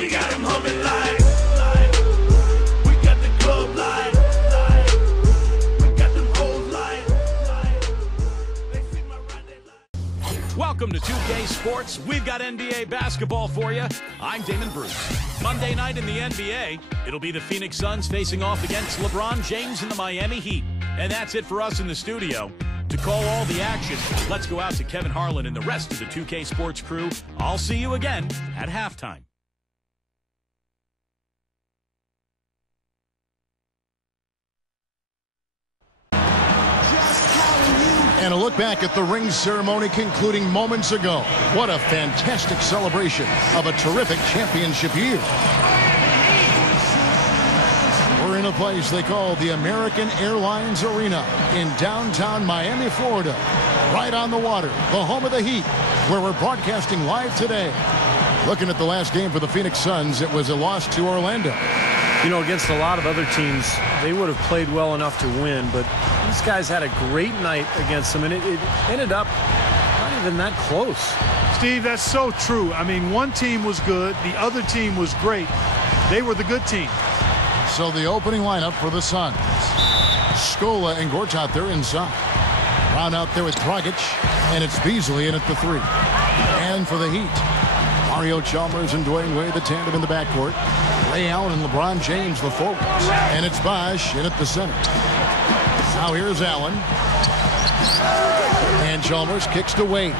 We got them humming like. We got the club like. We got them hoes like. They see my ride, they like. Welcome to 2K Sports. We've got NBA basketball for you. I'm Damon Bruce. Monday night in the NBA, it'll be the Phoenix Suns facing off against LeBron James and the Miami Heat. And that's it for us in the studio. To call all the action, let's go out to Kevin Harlan and the rest of the 2K Sports crew. I'll see you again at halftime. And a look back at the ring ceremony concluding moments ago. What a fantastic celebration of a terrific championship year. We're in a place they call the American Airlines Arena in downtown Miami, Florida. Right on the water, the home of the Heat, where we're broadcasting live today. Looking at the last game for the Phoenix Suns, it was a loss to Orlando. You know, against a lot of other teams, they would have played well enough to win, but these guys had a great night against them, and it ended up not even that close. Steve, that's so true. I mean, one team was good, the other team was great. They were the good team. So the opening lineup for the Suns. Scola and Gortat there inside. Brown out there with Dragic, and it's Beasley in at the 3. And for the Heat, Mario Chalmers and Dwayne Wade, the tandem in the backcourt. Ray Allen and LeBron James, the forwards. And it's Bosh in at the center. Now here's Allen. And Chalmers kicks to Wade.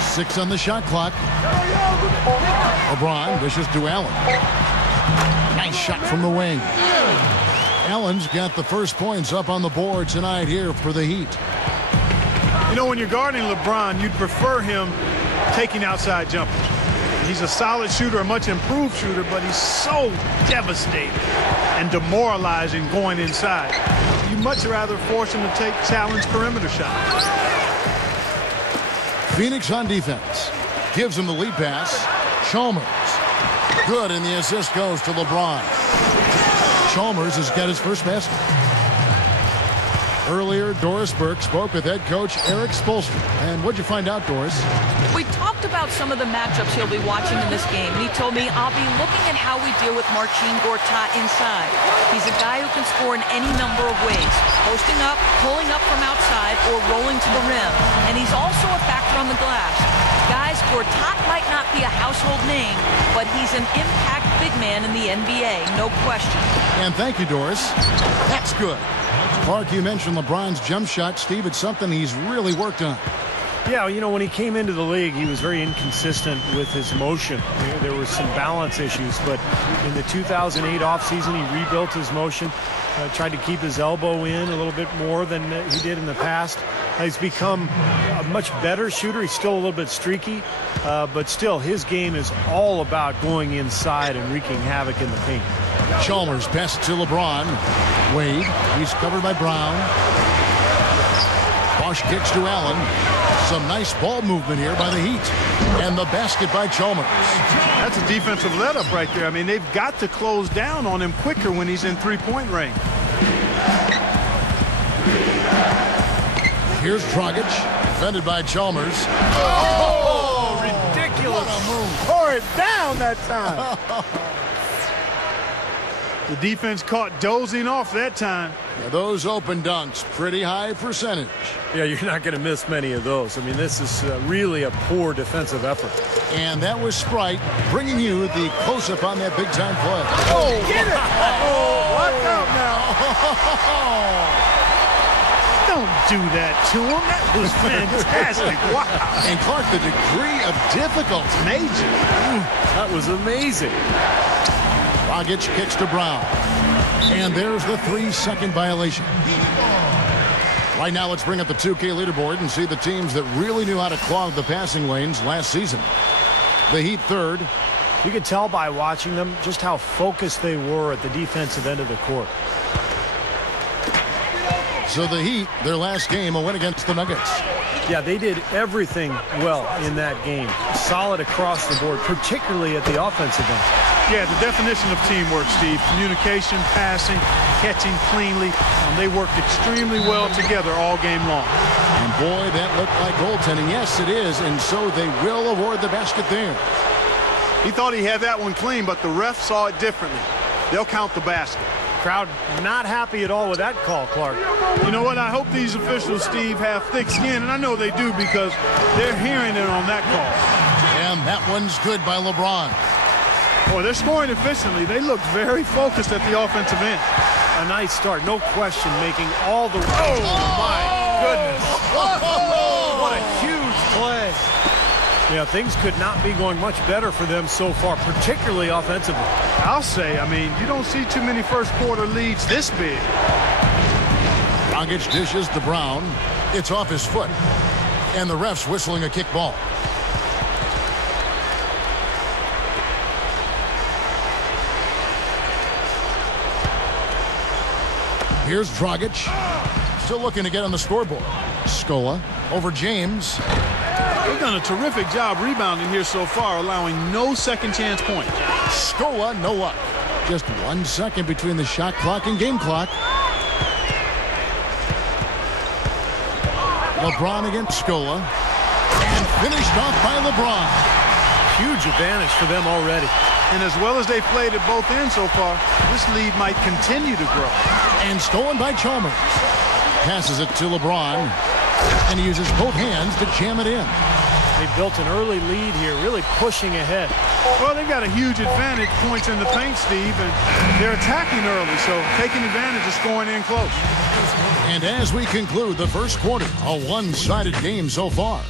6 on the shot clock. LeBron dishes to Allen. Nice shot from the wing. Allen's got the first points up on the board tonight here for the Heat. You know, when you're guarding LeBron, you'd prefer him taking outside jumpers. He's a solid shooter, a much improved shooter, but he's so devastating and demoralizing going inside. You'd much rather force him to take challenge perimeter shots. Phoenix on defense. Gives him the lead pass. Chalmers. Good, and the assist goes to LeBron. Chalmers has got his first basket. Earlier, Doris Burke spoke with head coach Eric Spoelstra. And what'd you find out, Doris? We talked about some of the matchups he'll be watching in this game, and he told me I'll be looking at how we deal with Marcin Gortat inside. He's a guy who can score in any number of ways, posting up, pulling up from outside, or rolling to the rim. And he's also a factor on the glass. Guys, Gortat might not be a household name, but he's an impact big man in the NBA, no question. And thank you, Doris. That's good. Clark, you mentioned LeBron's jump shot. Steve, it's something he's really worked on. Yeah, you know, when he came into the league, he was very inconsistent with his motion. There were some balance issues, but in the 2008 offseason, he rebuilt his motion, tried to keep his elbow in a little bit more than he did in the past. He's become a much better shooter. He's still a little bit streaky, but still, his game is all about going inside and wreaking havoc in the paint. Chalmers pass to LeBron. Wade, he's covered by Brown. Bosh kicks to Allen. Some nice ball movement here by the Heat. And the basket by Chalmers. That's a defensive let-up right there. I mean, they've got to close down on him quicker when he's in three-point range. Here's Dragic, defended by Chalmers. Oh, ridiculous. What a move. Tore it down that time. The defense caught dozing off that time. Yeah, those open dunks, pretty high percentage. Yeah, you're not going to miss many of those. I mean, this is really a poor defensive effort. And that was Sprite bringing you the close-up on that big-time play. Oh, get it! Oh, watch out now. Don't do that to him. That was fantastic. Wow. And Clark, the degree of difficulty. Major. That was amazing. Dragic kicks to Brown. And there's the 3-second violation. Right now, let's bring up the 2K leaderboard and see the teams that really knew how to clog the passing lanes last season. The Heat third. You could tell by watching them just how focused they were at the defensive end of the court. So the Heat, their last game, a win against the Nuggets. Yeah, they did everything well in that game. Solid across the board, particularly at the offensive end. Yeah, the definition of teamwork, Steve. Communication, passing, catching cleanly. They worked extremely well together all game long. And boy, that looked like goaltending. Yes, it is. And so they will award the basket there. He thought he had that one clean, but the ref saw it differently. They'll count the basket. Crowd not happy at all with that call, Clark. You know what? I hope these officials, Steve, have thick skin, and I know they do because they're hearing it on that call. And that one's good by LeBron. Boy, they're scoring efficiently. They look very focused at the offensive end. A nice start, no question, making all the... Oh, my goodness. What a huge play. Yeah, things could not be going much better for them so far, particularly offensively. I'll say, I mean, you don't see too many first quarter leads this big. Dragic dishes to Brown. It's off his foot. And the ref's whistling a kick ball. Here's Dragic. Still looking to get on the scoreboard. Scola over James. They've done a terrific job rebounding here so far, allowing no second chance points. Scola, no luck. Just 1 second between the shot clock and game clock. LeBron against Scola. And finished off by LeBron. Huge advantage for them already. And as well as they've played at both ends so far, this lead might continue to grow. And stolen by Chalmers. Passes it to LeBron. And he uses both hands to jam it in. They built an early lead here, really pushing ahead. Well, they've got a huge advantage, points in the paint, Steve, and they're attacking early, so taking advantage of scoring in close. And as we conclude the first quarter, a one-sided game so far.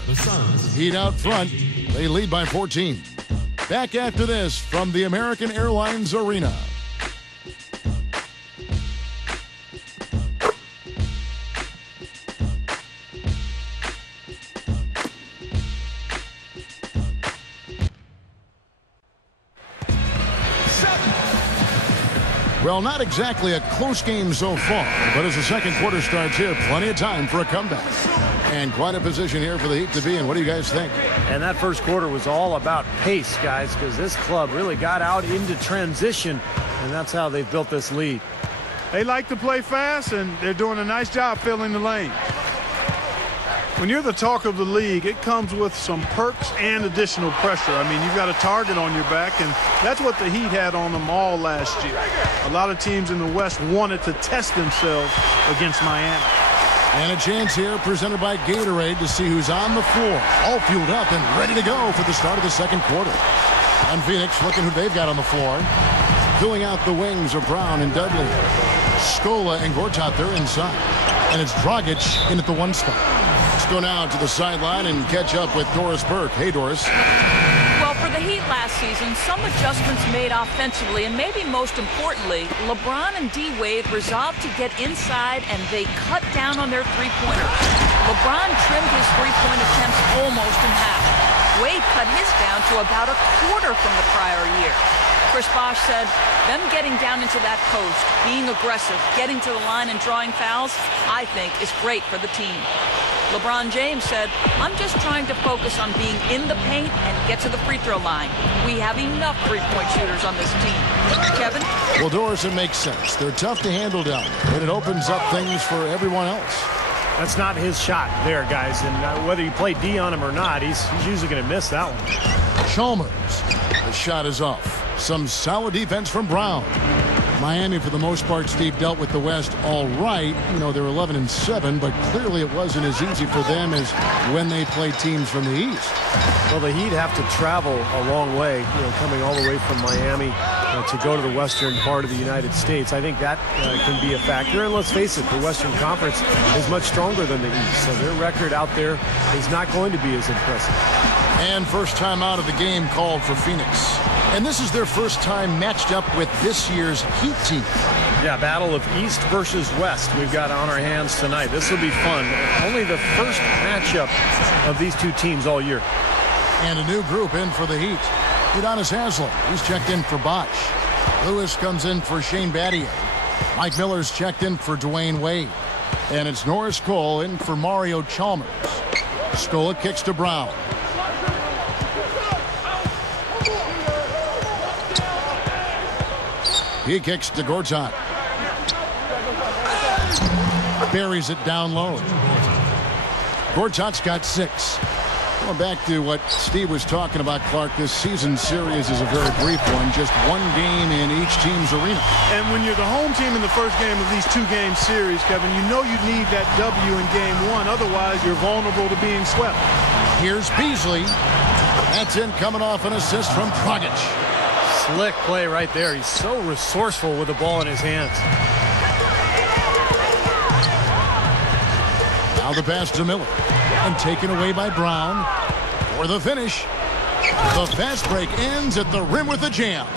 Heat out front, they lead by 14. Back after this from the American Airlines Arena. Well, not exactly a close game so far, but as the second quarter starts here, plenty of time for a comeback. And quite a position here for the Heat to be in. What do you guys think? And that first quarter was all about pace, guys, because this club really got out into transition, and that's how they've built this lead. They like to play fast, and they're doing a nice job filling the lane. When you're the talk of the league, it comes with some perks and additional pressure. I mean, you've got a target on your back, and that's what the Heat had on them all last year. A lot of teams in the West wanted to test themselves against Miami. And a chance here presented by Gatorade to see who's on the floor, all fueled up and ready to go for the start of the second quarter. And Phoenix looking who they've got on the floor. Filling out the wings are Brown and Dudley. Scola and Gortat, they're inside. And it's Dragic in at the one spot. Let's go now to the sideline and catch up with Doris Burke. Hey, Doris. Well, for the Heat last season, some adjustments made offensively, and maybe most importantly, LeBron and D-Wade resolved to get inside, and they cut down on their three-pointers. LeBron trimmed his three-point attempts almost in half. Wade cut his down to about a quarter from the prior year. Chris Bosh said, them getting down into that post, being aggressive, getting to the line and drawing fouls, I think is great for the team. LeBron James said, I'm just trying to focus on being in the paint and get to the free throw line. We have enough three-point shooters on this team. Kevin? Well, Doris, it makes sense. They're tough to handle down there, and it opens up things for everyone else. That's not his shot there, guys, and whether you play D on him or not, he's usually going to miss that one. Chalmers. The shot is off. Some solid defense from Brown. Miami, for the most part, Steve, dealt with the West all right. You know, they're 11-7, but clearly it wasn't as easy for them as when they played teams from the East. Well, the Heat have to travel a long way, you know, coming all the way from Miami to go to the western part of the United States. I think that can be a factor. And let's face it, the Western Conference is much stronger than the East, so their record out there is not going to be as impressive. And first time out of the game called for Phoenix. And this is their first time matched up with this year's Heat team. Yeah, battle of East versus West we've got on our hands tonight. This will be fun. Only the first matchup of these two teams all year. And a new group in for the Heat. Udonis Haslem, he's checked in for Bosh. Lewis comes in for Shane Battier. Mike Miller's checked in for Dwayne Wade. And it's Norris Cole in for Mario Chalmers. Scola kicks to Brown. He kicks to Gortat. Buries it down low. Gortat's got 6. Going back to what Steve was talking about, Clark, this season series is a very brief one. Just one game in each team's arena. And when you're the home team in the first game of these two-game series, Kevin, you know you need that W in game one. Otherwise, you're vulnerable to being swept. Here's Beasley. That's in, coming off an assist from Dragic. Slick play right there. He's so resourceful with the ball in his hands. Now the pass to Miller. And taken away by Brown for the finish. The fast break ends at the rim with a jam.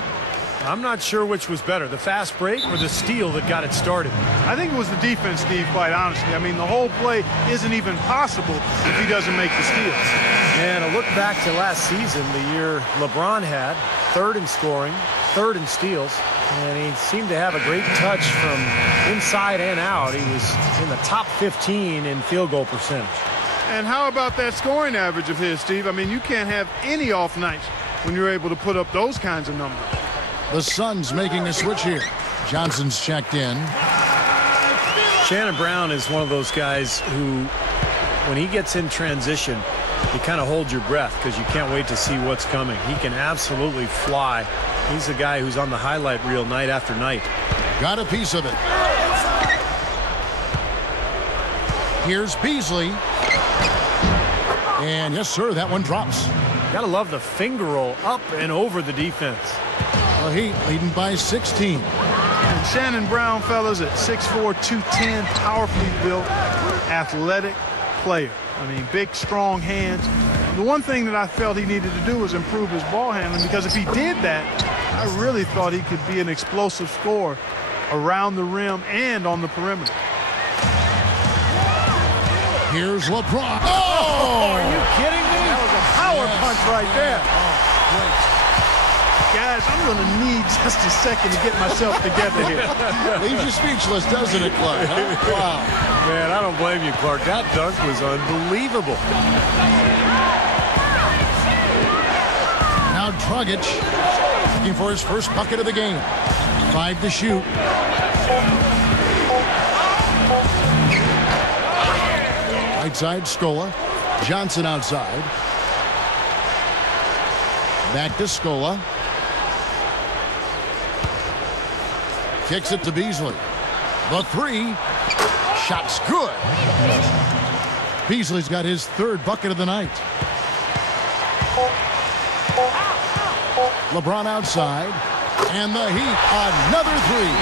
I'm not sure which was better, the fast break or the steal that got it started. I think it was the defense, Steve, quite honestly. I mean, the whole play isn't even possible if he doesn't make the steals. And a look back to last season, the year LeBron had, third in scoring, third in steals, and he seemed to have a great touch from inside and out. He was in the top 15 in field goal percentage. And how about that scoring average of his, Steve? I mean, you can't have any off nights when you're able to put up those kinds of numbers. The Suns making a switch here. Johnson's checked in. Shannon Brown is one of those guys who, when he gets in transition, you kind of hold your breath because you can't wait to see what's coming. He can absolutely fly. He's a guy who's on the highlight reel night after night. Got a piece of it. Here's Beasley. And yes, sir, that one drops. Gotta love the finger roll up and over the defense. The Heat leading by 16. And Shannon Brown, fellas, at 6'4", 210, powerfully built, athletic player. I mean, big, strong hands. The one thing that I felt he needed to do was improve his ball handling, because if he did that, I really thought he could be an explosive scorer around the rim and on the perimeter. Here's LeBron. Oh, are you kidding me? That was a power punch right there. Guys, I'm going to need just a second to get myself together here. Leaves you speechless, doesn't it, Clark? Wow. Man, I don't blame you, Clark. That dunk was unbelievable. Now Dragic looking for his first bucket of the game. 5 to shoot. Right side, Scola. Johnson outside. Back to Scola. Kicks it to Beasley. The three. Shot's good. Beasley's got his third bucket of the night. LeBron outside. And the Heat, another three.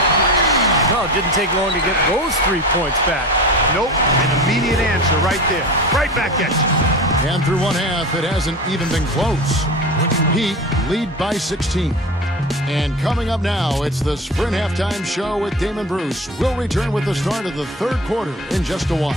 No, it didn't take long to get those 3 points back. Nope, an immediate answer right there. Right back at you. And through one half, it hasn't even been close. Heat lead by 16. And coming up now, it's the Sprint Halftime Show with Damon Bruce. We'll return with the start of the third quarter in just a while.